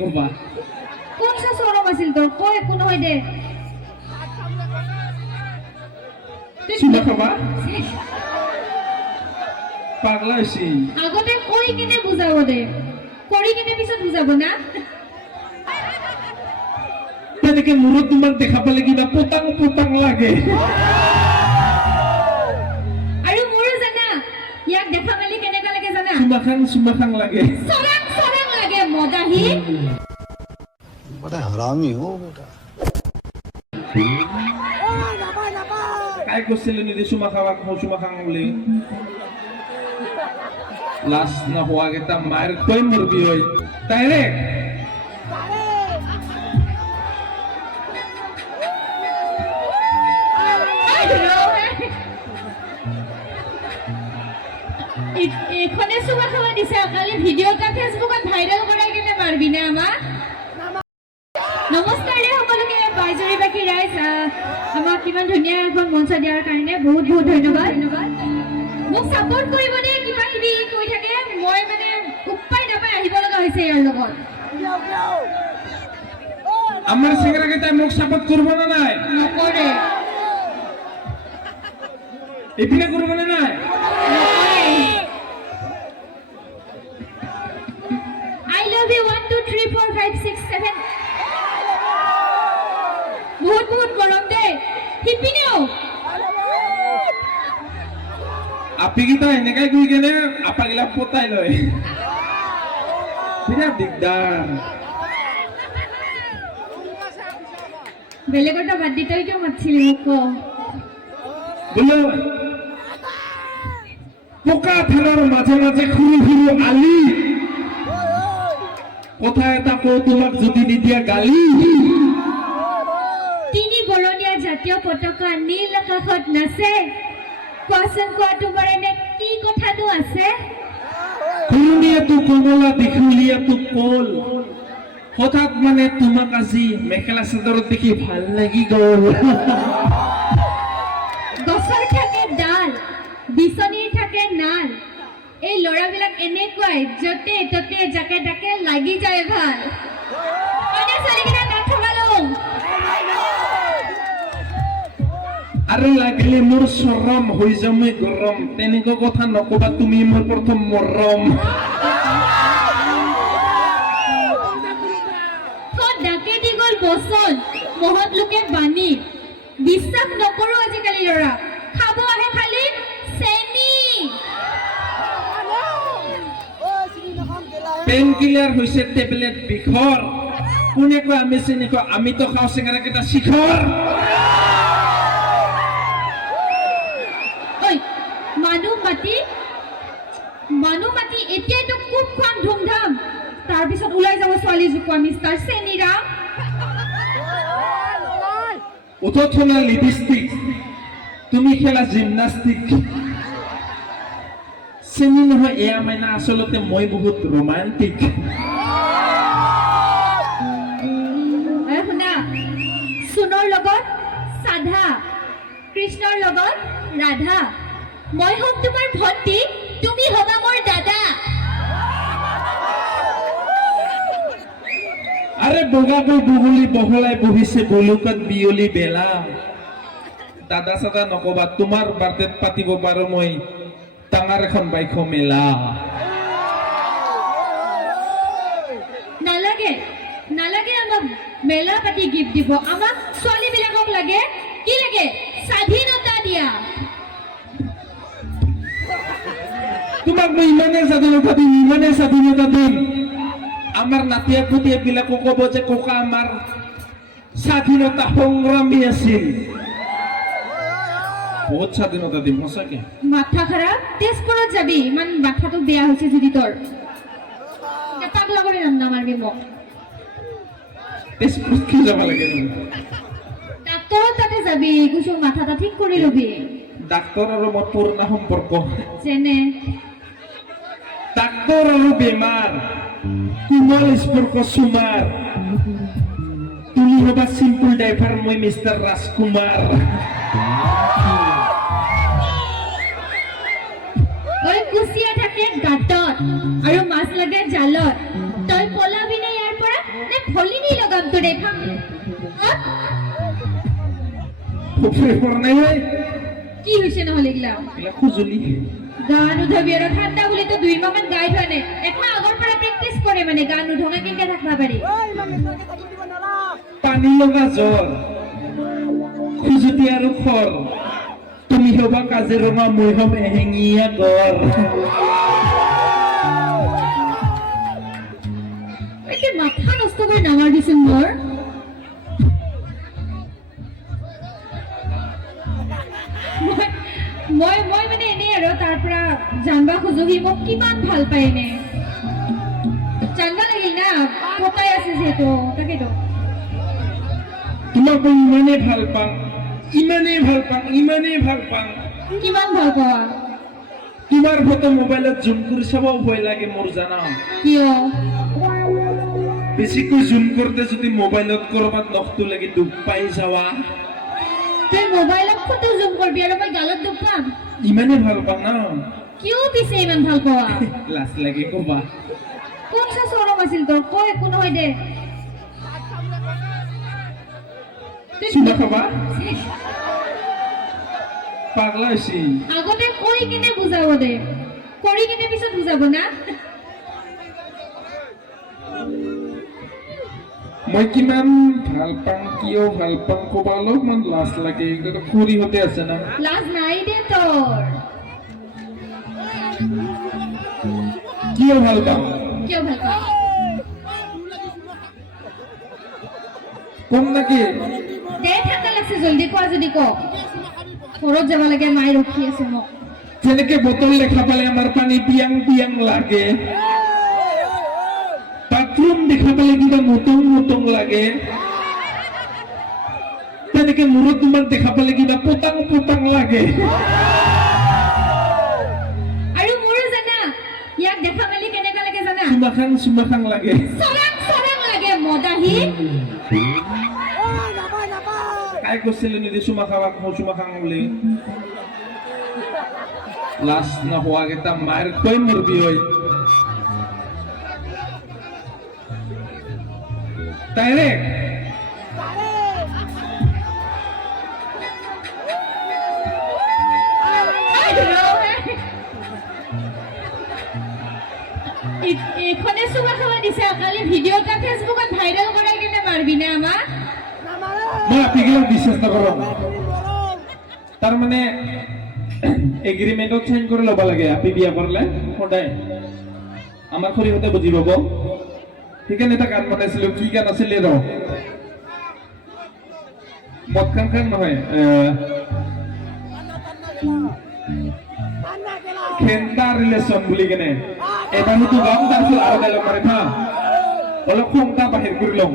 কোবা কোন সা সরম আছিল তোর কই কোন হয় দে চুমা খাবা পাগলা হইছি আগতে কই কিনে বুঝাবো দে করি কিনে পিছত বুঝাবো না তেনেকে মূৰত তোমাক দেখা পালে কিবা পতাং পতাং লাগে আৰু মোৰ জানা ইয়াক দেখা পালে কেনেকা লাগে জানা চুমা খাং লাগে সরম সরম লাগে মদাহি बड़ा हरामी हो बेटा काय কৈছিল নিদি চুমা খাং বুলি লাজ নোহোৱা কেইটা মায়েৰ কই মুৰগি হয় ডাইৰেক্ট এখনে সুবা খাওয়া দিছে কালি ভিডিওটা ফেসবুকত ভাইৰাল কৰাই কিনে মাৰবি না আমাক নমস্কাৰ ৰে সকলোকে বাইজৰি বাকি ৰাইজ আমাক কিমান ধুনীয়া এখন মঞ্চ দিয়াৰ কাৰণে বহুত বহুত ধন্যবাদ মোক সাপোৰ্ট কৰিব দে কিবা কিবি কৈ থাকে মই মানে উপায় নাপাই আহিব লগা হৈছে ইয়াৰ লগত আমাৰ সিংৰা কেইটা মোক সাপোৰ্ট কৰব না নাই নকৰে এপিনে করব না নাই I love you 1 2 3 4 5 6 7 বহুত বহুত গৰম দে হিপিনেও আপি কিটা এনেকাই কই কেনে আপাগিলা পতাই লয় বিরাট দিগদার বেলেগটা বাদ দিতে কিয় মাতছিলি মোক বলো পোকা থানার মাঝে মাঝে খুঁড়ি খুঁড়ি আলি কথা এটা কো তোমাক যদি নিদিয়া গালি তিনি বৰণীয়া জাতীয় পতাকা নীল আকাশত নাচে কোৱাচোন কোৱা তোমাৰ এনে কি কথাটো আছে কুৰুনিয়া তো কমলা দেখিলিয়া তো কল হঠাৎ মানে তোমাক আজি মেখেলা চাদৰত দেখি ভাল লাগি গ'ল গছৰ থাকে ডাল বিচনীৰ থাকে নাল এই ল'ৰাবিলাক এনেকুৱাই যতে ততে যাকে তাকে লাগি যায় ভাল মানে ছোৱালীকেইটা নাথমালো আৰু লাগিলে মোৰ চৰম হৈ যাম মই গৰম তেনেকুৱা কথা নকবা তুমি মোৰ প্ৰথম মৰম ডাকে দি গ'ল বচন মহৎ লোকে বাণী বিশ্বাস নকৰো আজিকালি ল'ৰা খাব আহে খালি চেনি পেইন কিলাৰ হৈছে টেবলেট বিষৰ কোনে কয় আমি চিনি কয় আমিতো খাওঁ চিঙাৰা কেইটা শিখৰ ঐ মানুহ মাতি এতিয়াইতো খুব খাম ধুমধাম তাৰপিছত ওলাই যাব ছোৱালী জোকোৱা মিষ্টাৰ চেনিৰাম উঠোঠনা লিপষ্টিক তুমি খেলা জিমনাষ্টিক চেনি নহয় এয়া মাইনা আচলতে মই বহুত ৰোমান্টিক শুনা সোণৰ লগত সাধা কৃষ্ণৰ লগত ৰাধা মই হ'ম তোমাৰ ভণ্টি তুমি হ'বা মোৰ দাদা আরে বগাবই বগলি বহলাই বহিছে বলুকত বিয়লি বেলা দাদা সাদা নকবা তোমার বার্থডে পাতিব পাৰো মই ডাঙৰ এখন বাইক মেলা নালাগে আমাক মেলা পাতি গিফ্ট দিব আমাক ছোৱালীবিলাকক লাগে কি লাগে স্বাধীনতা দিয়া তোমাক মই ইমানে স্বাধীনতা দিম আমার নাতিয়া পুতিয়া বিলাকো কব যে কোকা আমার স্বাধীনতা সংগ্রামী আছিল বহুত স্বাধীনতা দিম সঁচাকে মাথা খারাপ তেজপুৰত যাবি ইমান মাথাটো বেয়া হৈছে যদি তোৰ পাগলা কৰি নামাৰবি মোক তেজপুৰত কি যাব লাগে ডাক্তৰৰ তাতে যাবি কিছু মাথাটা ঠিক কৰি লবি ডাক্তৰ আৰু মই পুৰণা সম্পৰ্ক যেনে ডাক্তৰ আৰু বেমাৰ কুমল স্পৰ্শ চুমাৰ তুমি হবা চিম্পুল ড্ৰাইভাৰ মই মিষ্টাৰ ৰাজকুমাৰ ওই কুচিয়া থাকে গাঁতত আৰু মাছ লাগে জালত তই পলাবি নে ইয়াৰ পৰা হলিনি লগাম তোৰে খাম পুখুৰী পৰা নাই হয় কি হৈছে নহলে গিলা এলা খুজুলি গান উঠাবি আৰু ঠাণ্ডা বুলি তো 2 মাহ মান গাই থোৱা নাই একমাহ আগৰ পৰা প্ৰেক্টিচ কৰে মানে গান উঠোঙে কেনেকে থাকবা পাৰি পানী লগা জ্বৰ খুজুতি আৰু খৰ তুমি হবা কাজিৰঙা মই হম এহেঙীয়া গড় এতিয়া মাথা নষ্ট কৰি নামাৰিবিচোন মোৰ মই মানে এনেই আৰু তাৰ পৰা জানবা খোজো সি মোক কিমান ভাল পায় এনে জানবা লাগিল না পতাই আছে যিহেতু তাকেতো তোমাক মই ইমানেই ভাল পাওঁ ইমানেই ভাল পাওঁ ইমানেই ভাল পাওঁ কিমান ভাল পোৱা তোমাৰ ফটো মোবাইলত জুম কৰি চাব ভয় লাগে মোৰ জানা কিয় বেছিকৈ জুম কৰোঁতে যদি মোবাইলত কৰবাত নখটো লাগি দুখ পাই যাৱা তই মোবাইলত ফটো জুম কৰবি আৰু মই গালত দুখ পাম ইমানেই ভাল পাওঁ না কিয় পিছে ইমান ভাল পোৱা লাজ লাগে কবা কোন চা চৰম আছিল তোৰ কৈ একো নহয় দে চুমা খাবা পাগলা হৈছি আগতে কৈ কিনে বুজাব দে কৰি কিনে পিছত বুজাব না মই কিমান ভাল পাওঁ কিয় ভাল পাওঁ কবা অলপমান লাজ লাগে খুৰীহঁতে আছে না লাজ নাই দে তোৰ কিয় ভাল পাওঁ কিয় ভাল পাৱ কম নাকি দে ঠাণ্ডা লাগছে জলদি কোৱা যদি ক ঘৰত যাব লাগে মায়ে ৰখি আছে মোক যেনেকে বটল দেখা পালে আমাৰ পানী পিয়াং পিয়াং লাগে বাথৰুম দেখা পালে কিবা মুটং মুটং লাগে তেনেকে মূৰত তোমাক দেখা পালে কিবা পতাং পতাং লাগে আৰু মোৰ জানা ইয়াক দেখা পালে কেনেকা লাগে জানা চুমাখাং লাগে চৰাং চৰাং লাগে মদাহি কাই কৈছিলে নেকি চুমা খাং বুলি লাজ নোহোৱাকেইটা মাৰ কৈ মৰবি হয় ডাইৰেক্ট এখনে চুমা খাবা দিছে কালি ভিডিঅ' এটা ফেচবুকত ভাইৰেল কৰাই কিনে মাৰবি না আমাক মই আপিগিলাক বিশ্বাস নকৰো তাৰমানে এগ্ৰিমেণ্টত চাইন কৰি ল'ব লাগে আপি বিয়া কৰিলে সদায় আমাৰ খুৰীহঁতে বুজি পাব সেইকাৰণে এটা গান বনাইছিলো কি গান আছিলে ৰ মদ খাং নহয় খেন্তা ৰিলেশ্যন বুলি কেনে এবাৰ সেইটো গাম তাৰপিছত আৰু ডাইলগ মাৰিম হা অলপ খংটা বাহিৰ কৰি ল'ম